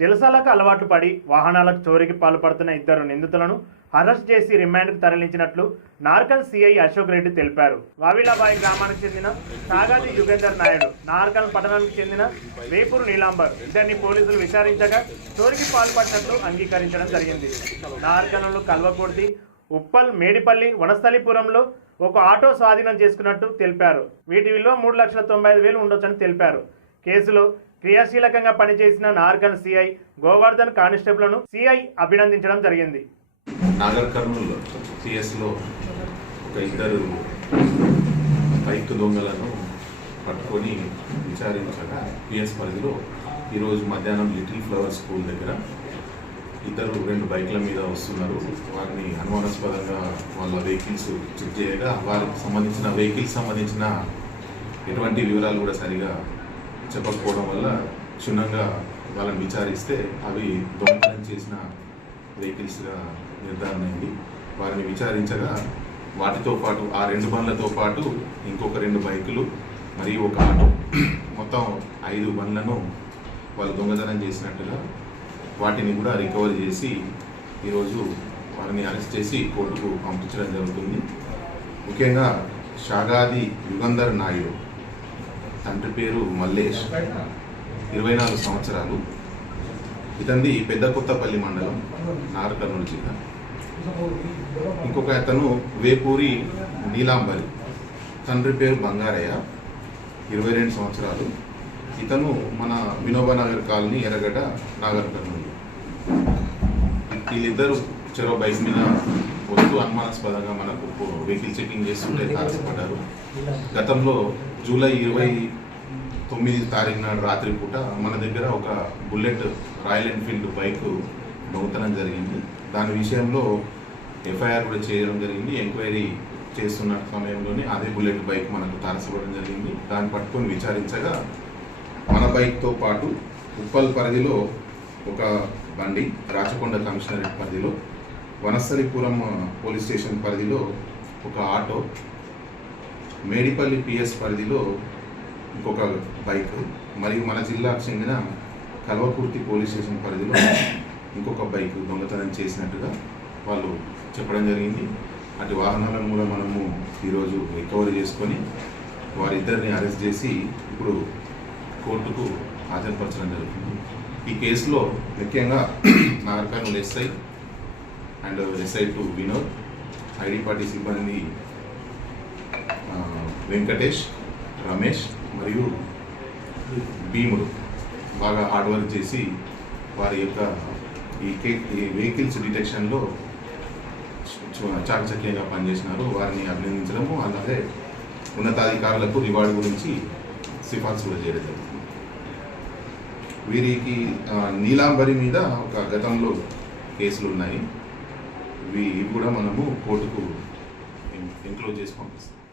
జలసాలకు అలవాటు పడి వాహనాలకు చోరీకి పాల్పడుతున్న ఇద్దరు నిందితులను అరెస్ట్ చేసి రిమాండ్కు తరలించినట్లు నార్కల్ సిఐ అశోక్ రెడ్డి తెలిపారు. వావిలాబాయి గ్రామానికి చెందిన సాగాది యుగేందర్ నాయుడు నార్కల్ పట్టణానికి చెందిన వేపూరు నీలాంబర్ ఇద్దరిని పోలీసులు విచారించగా చోరీకి పాల్పడినట్లు అంగీకరించడం జరిగింది. నార్కల్లో కల్వకుర్తి ఉప్పల్ మేడిపల్లి వనస్థలిపురంలో ఒక ఆటో స్వాధీనం చేసుకున్నట్టు తెలిపారు. వీటి విలువ మూడు లక్షల తొంభై ఐదు వేలు ఉండొచ్చని తెలిపారు. కేసులో క్రియాశీలకంగా పనిచేసిన నార్గన్ సిఐ గోవర్ధన్ కానిస్టేబుల్ను సిఐ అభినందించడం జరిగింది. నాగర్ కర్నూల్ సిఎస్లో ఒక ఇద్దరు బైక్ దొంగలను పట్టుకొని విచారించగా పిఎస్ పరిధిలో ఈరోజు మధ్యాహ్నం లిటిల్ ఫ్లవర్ స్కూల్ దగ్గర ఇద్దరు రెండు బైక్ల మీద వస్తున్నారు. వారిని అనుమానాస్పదంగా వాళ్ళ వెహికల్స్ చెక్ చేయగా వారికి సంబంధించిన వెహికల్స్ సంబంధించిన ఎటువంటి వివరాలు కూడా సరిగా చెప్పకపోవడం వల్ల క్షుణ్ణంగా వాళ్ళని విచారిస్తే అవి దొంగతనం చేసిన వెహికల్స్గా నిర్ధారణ అయింది వారిని విచారించగా వాటితో పాటు ఆ రెండు బండ్లతో పాటు ఇంకొక రెండు బైకులు మరియు ఒక ఆటో మొత్తం ఐదు బండ్లను వాళ్ళు దొంగతనం చేసినట్టుగా వాటిని కూడా రికవర్ చేసి ఈరోజు వారిని అరెస్ట్ చేసి కోర్టుకు పంపించడం జరుగుతుంది. ముఖ్యంగా షాగాది యుగంధర్ నాయుడు తండ్రి పేరు మల్లేష్. ఇరవై నాలుగు సంవత్సరాలు. ఇతంది పెద్ద కొత్తపల్లి మండలం నాగర్కర్నూలు జిల్లా. ఇంకొక అతను వేపూరి నీలాంబరి. తండ్రి పేరు బంగారయ్య. ఇరవై రెండు సంవత్సరాలు. ఇతను మన వినోబా నగర్ కాలనీ ఎర్రగడ్డ నాగర్ కర్నూలు వీళ్ళిద్దరూ చెరో బైక్ మీద వస్తూ అనుమానాస్పదంగా మనకు వెహికల్ చెకింగ్ చేస్తుంటే తారసపడ్డారు. గతంలో జూలై ఇరవై తొమ్మిది తారీఖు నాడు రాత్రి పూట మన దగ్గర ఒక బుల్లెట్ రాయల్ ఎన్ఫీల్డ్ బైక్ దొంగతనం జరిగింది. దాని విషయంలో ఎఫ్ఐఆర్ కూడా చేయడం జరిగింది. ఎంక్వైరీ చేస్తున్న సమయంలోనే అదే బుల్లెట్ బైక్ మనకు తారసపడడం జరిగింది. దాన్ని పట్టుకొని విచారించగా మన బైక్తో పాటు ఉప్పల్ పరిధిలో ఒక బండి రాచకొండ కమిషనరేట్ పరిధిలో వనస్థలిపురం పోలీస్ స్టేషన్ పరిధిలో ఒక ఆటో మేడిపల్లి పిఎస్ పరిధిలో ఇంకొక బైక్ మరియు మన జిల్లాకు చెందిన కల్వకుర్తి పోలీస్ స్టేషన్ పరిధిలో ఇంకొక బైక్ దొంగతనం చేసినట్టుగా వాళ్ళు చెప్పడం జరిగింది. అటు వాహనాలను కూడా మనము ఈరోజు రికవరీ చేసుకొని వారిద్దరిని అరెస్ట్ చేసి ఇప్పుడు కోర్టుకు హాజరుపరచడం జరుగుతుంది. ఈ కేసులో ముఖ్యంగా Nagarkurnool SI and SI two Vinod ID party సిబ్బంది వెంకటేష్ రమేష్ మరియు భీముడు బాగా హార్డ్ వర్క్ చేసి వారి యొక్క ఈ ఈ వెహికల్స్ డిటెక్షన్లో చాకచక్యంగా పనిచేసినారు. వారిని అభినందించడము అలాగే ఉన్నతాధికారులకు రివార్డు గురించి సిఫార్సు కూడా చేయడం జరుగుతుంది వీరికి నీలాంబరి మీద ఒక గతంలో కేసులు ఉన్నాయి. ఇవి కూడా మనము కోర్టుకు ఎంక్లోజ్ చేసి పంపిస్తాం.